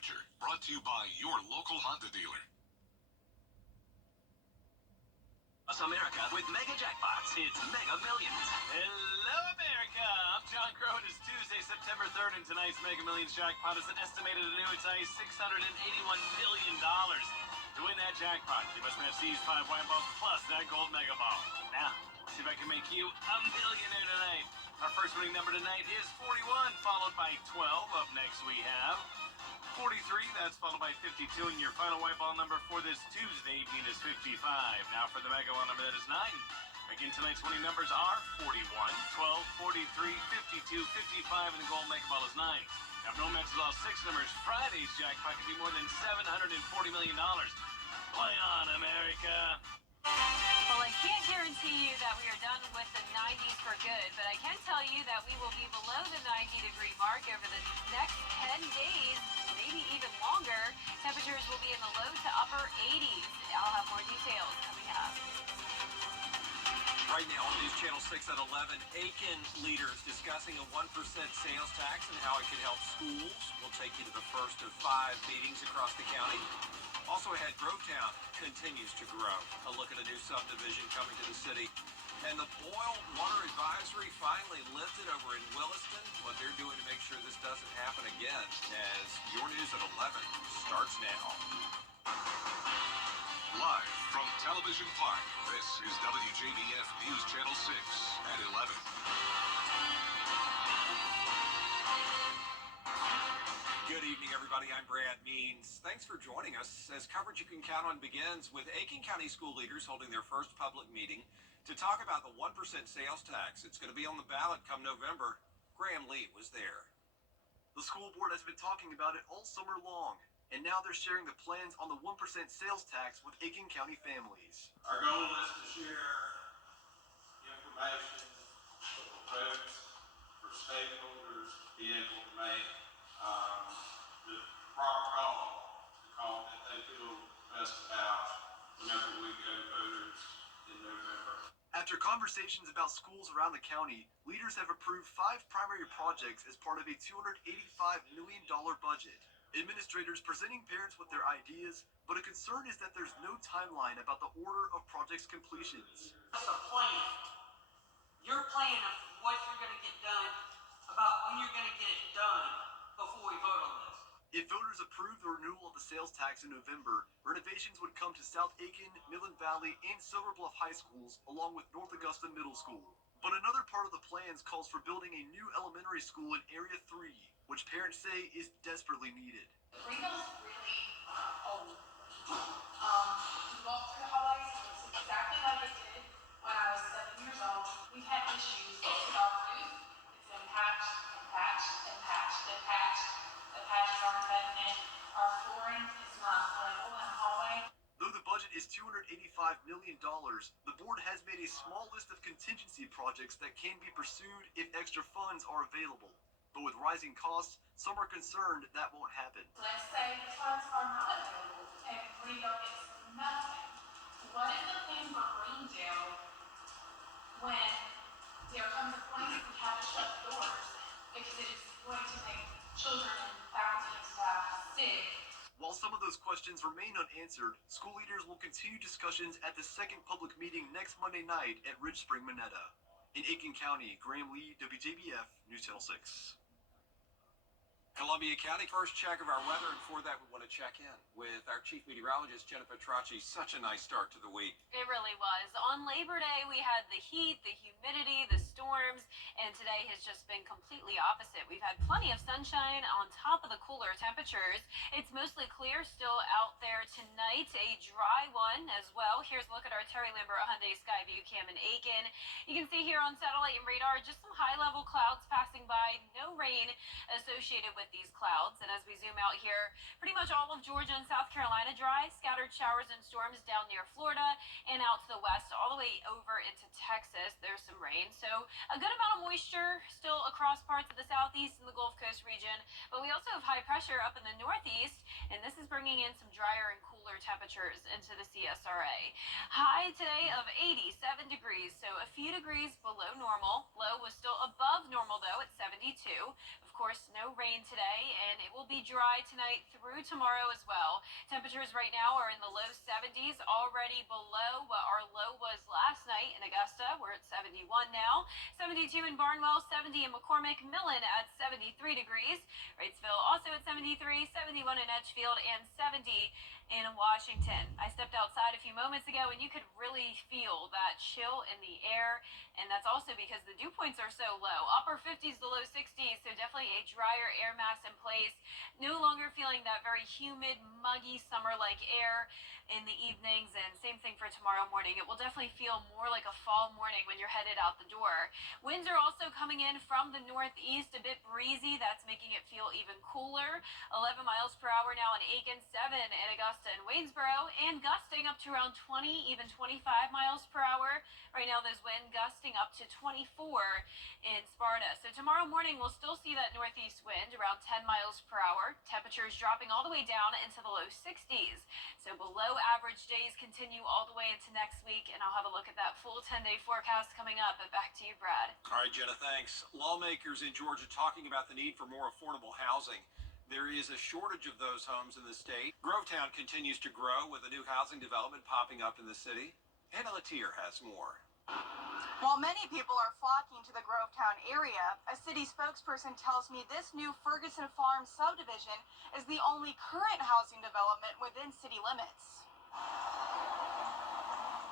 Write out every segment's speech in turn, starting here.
temperature. Brought to you by your local Honda dealer. America with Mega Jackpots. It's Mega Millions. Hello, America. I'm John Crow. It is Tuesday, September 3rd, and tonight's Mega Millions jackpot is an estimated annuitized $681 million. To win that jackpot, you must match these 5 white balls plus that gold mega ball. Now, let's see if I can make you a millionaire tonight. Our first winning number tonight is 41, followed by 12. Up next, we have 43, that's followed by 52, and your final white ball number for this Tuesday evening is 55. Now for the mega ball number, that is 9. Again, tonight's winning numbers are 41, 12, 43, 52, 55, and the gold mega ball is 9. Now, if no matches all 6 numbers, Friday's jackpot could be more than $740 million. Play on, America. Well, I can't guarantee you that we are done with the 90s for good, but I can tell you that we will be below the 90-degree mark over the next 10 days, maybe even longer. Temperatures will be in the low to upper 80s. I'll have more details coming up. Right now on News Channel 6 at 11, Aiken leaders discussing a 1% sales tax and how it could help schools. We'll take you to the first of 5 meetings across the county. Also ahead, Grovetown continues to grow. A look at a new subdivision coming to the city. And the boil water advisory finally lifted over in Williston. What they're doing to make sure this doesn't happen again, as your news at 11 starts now. Live from Television Park, this is WJBF News Channel 6 at 11. Good evening, everybody. I'm Brad Means. Thanks for joining us as coverage you can count on begins with Aiken County school leaders holding their first public meeting to talk about the 1% sales tax. It's going to be on the ballot come November. Graham Lee was there. The school board has been talking about it all summer long, and now they're sharing the plans on the 1% sales tax with Aiken County families. Our goal is to share information with folks, for stakeholders to be able to make the proper call that they feel best about whenever we go to voters in November. After conversations about schools around the county, leaders have approved 5 primary projects as part of a $285 million budget. Administrators presenting parents with their ideas, but a concern is that there's no timeline about the order of projects' completions. What's a plan? Your plan of what you're going to get done, about when you're going to get it done before we vote on this. If voters approve the renewal of the sales tax in November, renovations would come to South Aiken, Midland Valley, and Silver Bluff high schools, along with North Augusta Middle School. But another part of the plans calls for building a new elementary school in Area 3, which parents say is desperately needed. Greenville's really old. You walk through the hallways, it's exactly like it did when I was 7 years old. We've had issues with our roof. It's been patched and patched and patched and patched. The patches aren't cutting it. Our flooring is not level in the hallway. Though the budget is $285 million, the board has made a small list of contingency projects that can be pursued if extra funds are available. But with rising costs, some are concerned that won't happen. Let's say the funds are not available and Greenville gets nothing. What is the plan for Greendale when there comes a point we have to shut the doors because it is going to make children and faculty and staff sick? While some of those questions remain unanswered, school leaders will continue discussions at the second public meeting next Monday night at Ridge Spring Minetta. In Aiken County, Graham Lee, WJBF, News Channel 6. Columbia County, first check of our weather, and for that we want to check in with our chief meteorologist, Jennifer Tracci. Such a nice start to the week. It really was. On Labor Day, we had the heat, the humidity, the storms, and today has just been completely opposite. We've had plenty of sunshine on top of the cooler temperatures. It's mostly clear still out there tonight, a dry one as well. Here's a look at our Terry Lambert Hyundai Skyview cam in Aiken. You can see here on satellite and radar just some high-level clouds passing by, no rain associated with these clouds. And as we zoom out here, pretty much all of Georgia and South Carolina dry, scattered showers and storms down near Florida and out to the west all the way over into Texas. There's some rain, so a good amount of moisture still across parts of the southeast and the Gulf Coast region, but we also have high pressure up in the northeast, and this is bringing in some drier and cooler temperatures into the CSRA. High today of 87 degrees, so a few degrees below normal. Low was still above normal though at 72. Of course, no rain today, and it will be dry tonight through tomorrow as well. Temperatures right now are in the low 70s, already below what our low was last night in Augusta. We're at 71 now. 72 in Barnwell, 70 in McCormick, Millen at 73 degrees. Wrightsville also at 73, 71 in Edgefield, and 70 in Washington. I stepped outside a few moments ago and you could really feel that chill in the air, and that's also because the dew points are so low. Upper 50s to low 60s, so definitely a drier air mass in place. No longer feeling that very humid, muggy, summer-like air in the evenings, and same thing for tomorrow morning. It will definitely feel more like a fall morning when you're headed out the door. Winds are also coming in from the northeast, a bit breezy. That's making it feel even cooler. 11 miles per hour now in Aiken, 7 in Augusta and Waynesboro, and gusting up to around 20, even 25 miles per hour. Right now, there's wind gusting up to 24 in Sparta. So tomorrow morning, we'll still see that northeast wind around 10 miles per hour. Temperatures dropping all the way down into the low 60s. So below average days continue all the way into next week, and I'll have a look at that full 10-day forecast coming up. But back to you, Brad. All right, Jenna, thanks. Lawmakers in Georgia talking about the need for more affordable housing. There is a shortage of those homes in the state. Grovetown continues to grow with a new housing development popping up in the city. Hannah Latier has more. While many people are flocking to the Grovetown area, a city spokesperson tells me this new Ferguson Farm subdivision is the only current housing development within city limits.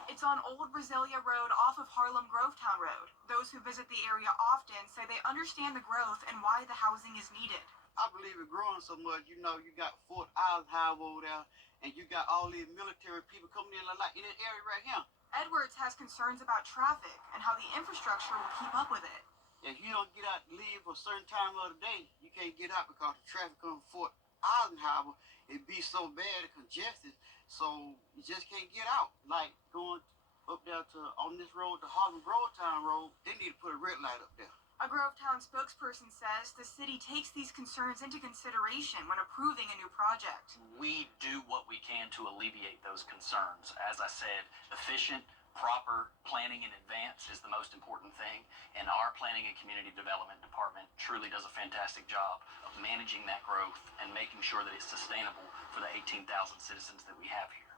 It's on Old Brasilia Road off of Harlem Grovetown Road. Those who visit the area often say they understand the growth and why the housing is needed. I believe it growing so much, you know, you got Fort Eisenhower over there, and you got all these military people coming in like in this area right here. Edwards has concerns about traffic and how the infrastructure will keep up with it. If you don't get out and leave a certain time of the day, you can't get out because the traffic on Fort Eisenhower, it be so bad and congested, so you just can't get out. Like going up there to on this road, the Harlem Grovetown Road, they need to put a red light up there. A Grovetown spokesperson says the city takes these concerns into consideration when approving a new project. We do what we can to alleviate those concerns. As I said, efficient, proper planning in advance is the most important thing, and our Planning and Community Development Department truly does a fantastic job of managing that growth and making sure that it's sustainable for the 18,000 citizens that we have here.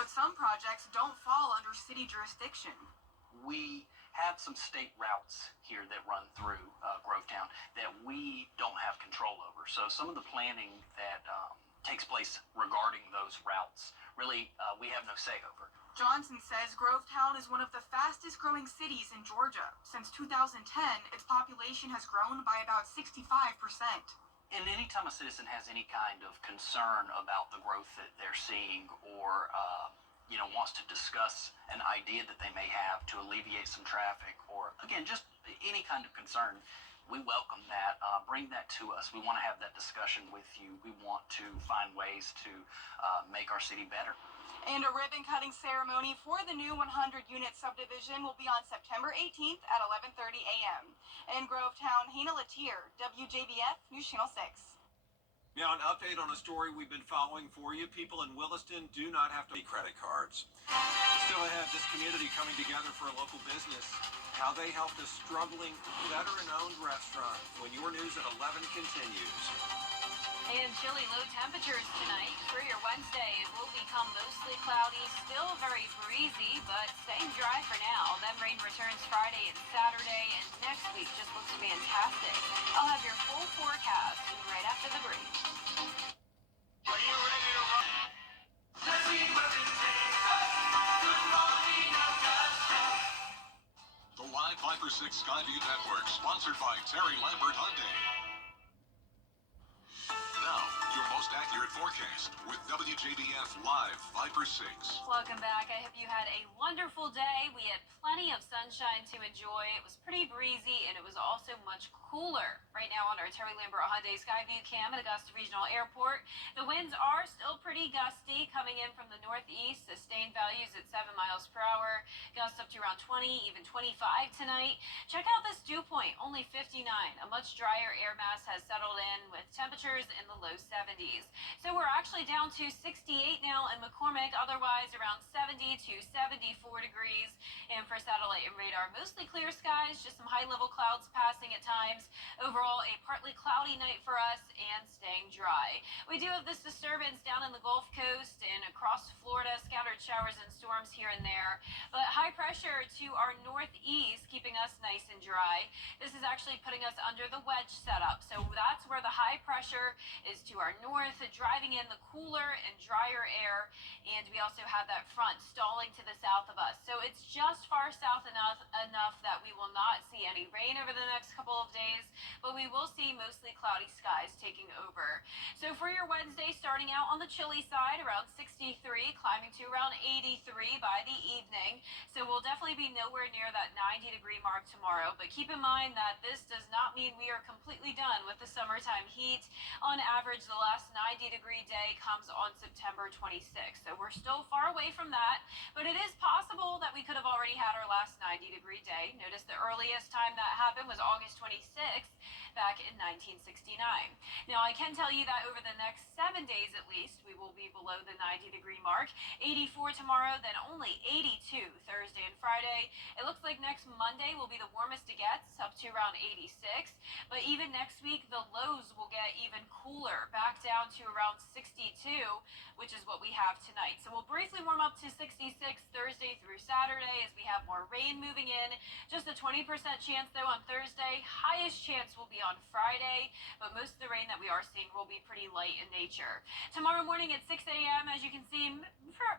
But some projects don't fall under city jurisdiction. We have some state routes here that run through Grovetown that we don't have control over. So some of the planning that takes place regarding those routes, really, we have no say over. Johnson says Grovetown is one of the fastest growing cities in Georgia. Since 2010, its population has grown by about 65%. And anytime a citizen has any kind of concern about the growth that they're seeing or wants to discuss an idea that they may have to alleviate some traffic or, again, just any kind of concern, we welcome that. Bring that to us. We want to have that discussion with you. We want to find ways to make our city better. And a ribbon-cutting ceremony for the new 100-unit subdivision will be on September 18th at 11:30 a.m. In Grovetown, Hannah Latier, WJBF News Channel 6. Now, an update on a story we've been following for you. People in Williston do not have to be credit cards. Still ahead, this community coming together for a local business. How they helped a struggling veteran-owned restaurant. When your news at 11 continues. And chilly low temperatures tonight. For your Wednesday, it will become mostly cloudy, still very breezy, but staying dry for now. Then rain returns Friday and Saturday, and next week just looks fantastic. I'll have your full forecast right after the break. Are you ready to run? The Live 5 for 6 Skyview Network, sponsored by Terry Lambert Hyundai. Now, your most accurate forecast with WJBF Live 5 for 6. Welcome back. I hope you had a wonderful day. We had plenty of sunshine to enjoy. It was pretty breezy, and it was also much cooler right now on our Terry Lambert Hyundai Skyview cam at Augusta Regional Airport. The winds are still pretty gusty coming in from the northeast. Sustained values at 7 miles per hour. Gusts up to around 20, even 25 tonight. Check out this dew point, only 59. A much drier air mass has settled in with temperatures in the low 70s. So we're actually down to 68 now in McCormick, otherwise around 70 to 74 degrees. And for satellite and radar, mostly clear skies, just some high-level clouds passing at times. Overall, a partly cloudy night for us and staying dry. We do have this disturbance down in the Gulf Coast and across Florida, scattered showers and storms here and there, but high pressure to our northeast, keeping us nice and dry. This is actually putting us under the wedge setup, so that's where the high pressure is to our north, driving in the cooler and drier air, and we also have that front stalling to the south of us. So it's just far south enough that we will not see any rain over the next couple of days, but we will see mostly cloudy skies taking over. So for your Wednesday, starting out on the chilly side, around 63, climbing to around 83 by the evening. So we'll definitely be nowhere near that 90-degree mark tomorrow, but keep in mind that this does not mean we are completely done with the summertime heat. On average, the last 90-degree day comes on September 26th. So we're still far away from that, but it is possible that we could have already had our last 90-degree day. Notice the earliest time that happened was August 26th back in 1969. Now, I can tell you that over the next 7 days at least, we will be below the 90-degree mark. 84 tomorrow, then only 82 Thursday and Friday. It looks like next Monday will be the warmest it gets, up to around 86. But even next week, the lows will get even cooler, back down to around 62, which is what we have tonight. So we'll briefly warm up to 66 Thursday through Saturday as we have more rain moving in. Just a 20% chance, though, on Thursday. Highest chance will be on Friday, but most of the rain that we are seeing will be pretty light in nature. Tomorrow morning at 6 a.m., as you can see,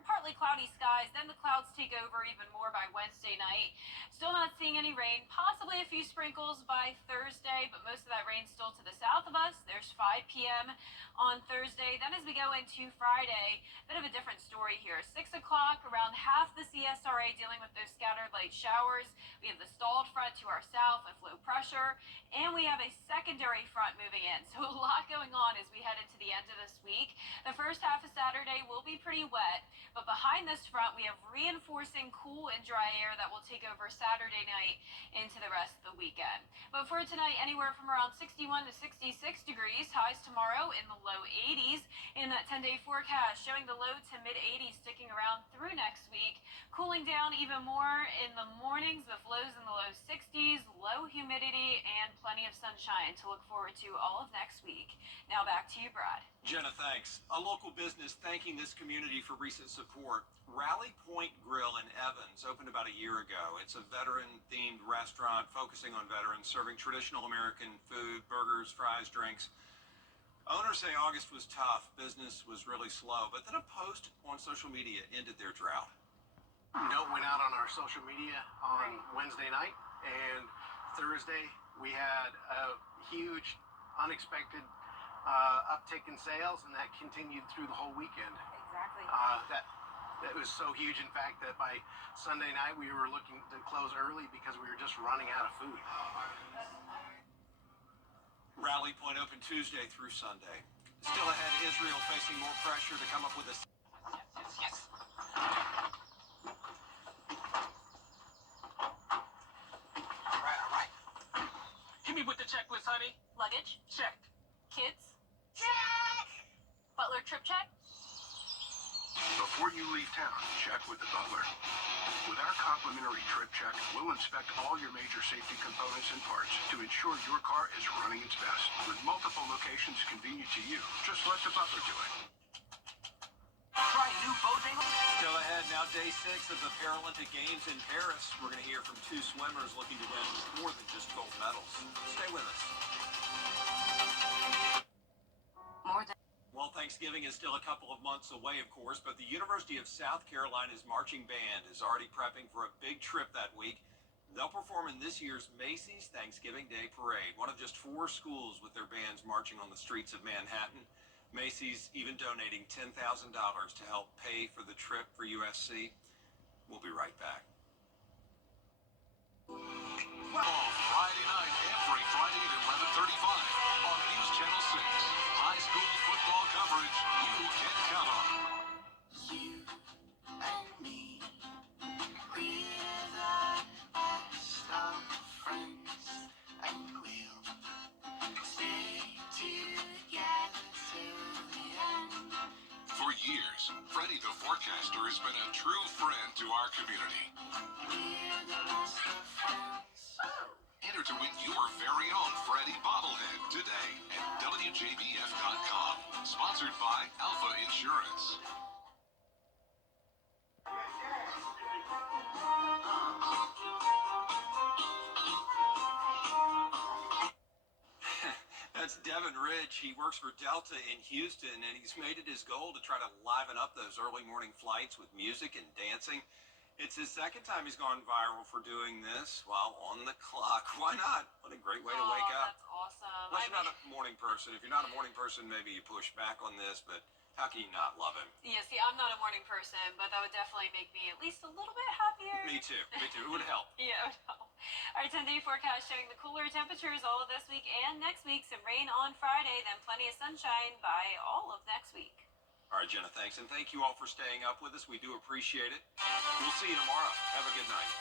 partly cloudy skies. Then the clouds take over even more by Wednesday night. Still not seeing any rain, possibly a few sprinkles by Thursday, but most of that rain still to the south of us. There's 5 p.m. on Thursday. Then as we go into Friday, a bit of a different story here. 6 o'clock, around half the CSRA dealing with those scattered light showers. We have the stalled front to our south with low pressure, and we have a secondary front moving in. So a lot going on as we head into the end of this week. The first half of Saturday will be pretty wet, but behind this front, we have reinforcing cool and dry air that will take over Saturday night into the rest of the weekend. But for tonight, anywhere from around 61 to 66 degrees, highs tomorrow in the low 80s, and that 10-day forecast showing the low to mid 80s sticking around through next week, cooling down even more in the mornings with lows in the low 60s, low humidity, and plenty of sunshine to look forward to all of next week. Now back to you, Brad. Jenna, thanks. A local business thanking this community for recent support. Rally Point Grill in Evans opened about a year ago. It's a veteran-themed restaurant focusing on veterans, serving traditional American food, burgers, fries, drinks. Owners say August was tough. Business was really slow, but then a post on social media ended their drought. Note went out on our social media on Wednesday night, and Thursday we had a huge, unexpected uptick in sales, and that continued through the whole weekend. Exactly. That was so huge, in fact, that by Sunday night we were looking to close early because we were just running out of food. Rally Point open Tuesday through Sunday. Still ahead, Israel facing more pressure to come up with a... Yes. All right. Hit me with the checklist, honey. Luggage? Check. Kids? Check! Butler trip check? Before you leave town, check with the butler. With our complimentary trip check, we'll inspect all your major safety components and parts to ensure your car is running its best. With multiple locations convenient to you, just let the butler do it. Try new Bojangles. Still ahead, now day 6 of the Paralympic Games in Paris. We're going to hear from 2 swimmers looking to win more than just gold medals. Stay with us. Well, Thanksgiving is still a couple of months away, of course, but the University of South Carolina's marching band is already prepping for a big trip that week. They'll perform in this year's Macy's Thanksgiving Day Parade, one of just 4 schools with their bands marching on the streets of Manhattan. Macy's even donating $10,000 to help pay for the trip for USC. We'll be right back. Friday night, every Friday at 11:35 on News Channel 6. High school football coverage you can count on. You and me, we're the best of friends, and we'll stay together till the end. years, Freddie the Forecaster has been a true friend to our community. We're the best of friends. Enter to win your very own Freddie bobblehead today at WJBF.com. Sponsored by Alpha Insurance. That's Devin Ridge. He works for Delta in Houston, and he's made it his goal to try to liven up those early morning flights with music and dancing. It's his second time he's gone viral for doing this while on the clock. Why not? What a great way to wake up. That's awesome. Unless you're not a morning person. If you're not a morning person, maybe you push back on this, but how can you not love him? Yeah, see, I'm not a morning person, but that would definitely make me at least a little bit happier. Me too. Me too. It would help. Yeah, it would help. Our 10-day forecast showing the cooler temperatures all of this week and next week. Some rain on Friday, then plenty of sunshine by all of next week. All right, Jenna, thanks. And thank you all for staying up with us. We do appreciate it. We'll see you tomorrow. Have a good night.